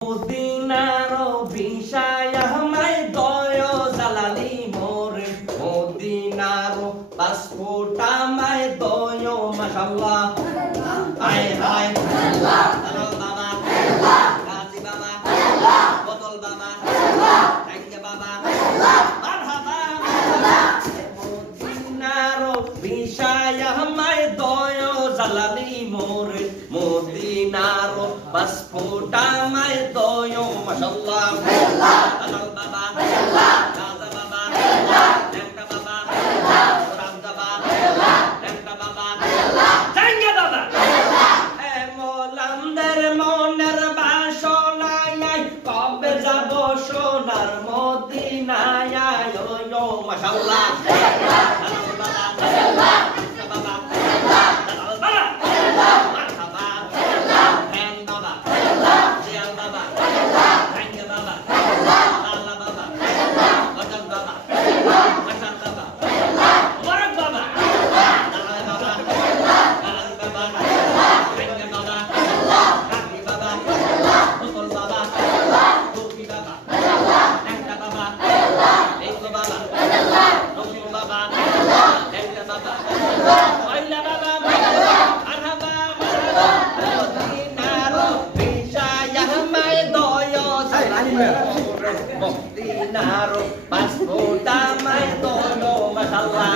মদিনার বিষয় আমায় দয় জালালি মোরে মদিনার পাসপোর্ট আমায় দয় মাশাআল্লাহ আয় হায় আল্লাহ বাবা আল্লাহ গাজী বাবা আল্লাহ বদল বাবা আল্লাহ টাঙ্গে বাবা আল্লাহ মারহাবা মদিনার বিষয় আমায় দয় জালালি মোরে মদিনার পাসপোর্ট আমায় দয় মাশাআল্লাহ আল্লাহ আল্লাহ বাবা আল্লাহ গাজা বাবা আল্লাহ টাঙ্গা বাবা আল্লাহ রামদা বাবা আল্লাহ টাঙ্গা বাবা আল্লাহ টাঙ্গা বাবা আল্লাহ এ মোলামদের মনের বাসনায় কবে যাব সোনার মদিনায় ও মাশাআল্লাহ আল্লাহ বাবা আল্লাহ বাবা আল্লাহ বাবা আল্লাহ মারহাবা আল্লাহ হেন বাবা আল্লাহ জিয়াল বাবা আল্লাহ টাঙ্গা বাবা আল্লাহ আল্লাহ বাবা আল্লাহ বদল বাবা আল্লাহ হাসান বাবা আল্লাহ মুবারক বাবা আল্লাহ আল্লাহ বাবা আল্লাহ আল্লাহ বাবা আল্লাহ টাঙ্গা বাবা আল্লাহ কাকি বাবা আল্লাহ বদল বাবা আল্লাহ টুকি বাবা আল্লাহ টাঙ্গা বাবা আল্লাহ এইকো বাবা আল্লাহ রশিদ বাবা আল্লাহ টাঙ্গা বাবা আল্লাহ ওইলা বাবা আল্লাহ মারহাবা মদিনার বিষয় আমায় দয় জালালি মদিনার পাসপোর্ট আমায় দয় মাশাআল্লাহ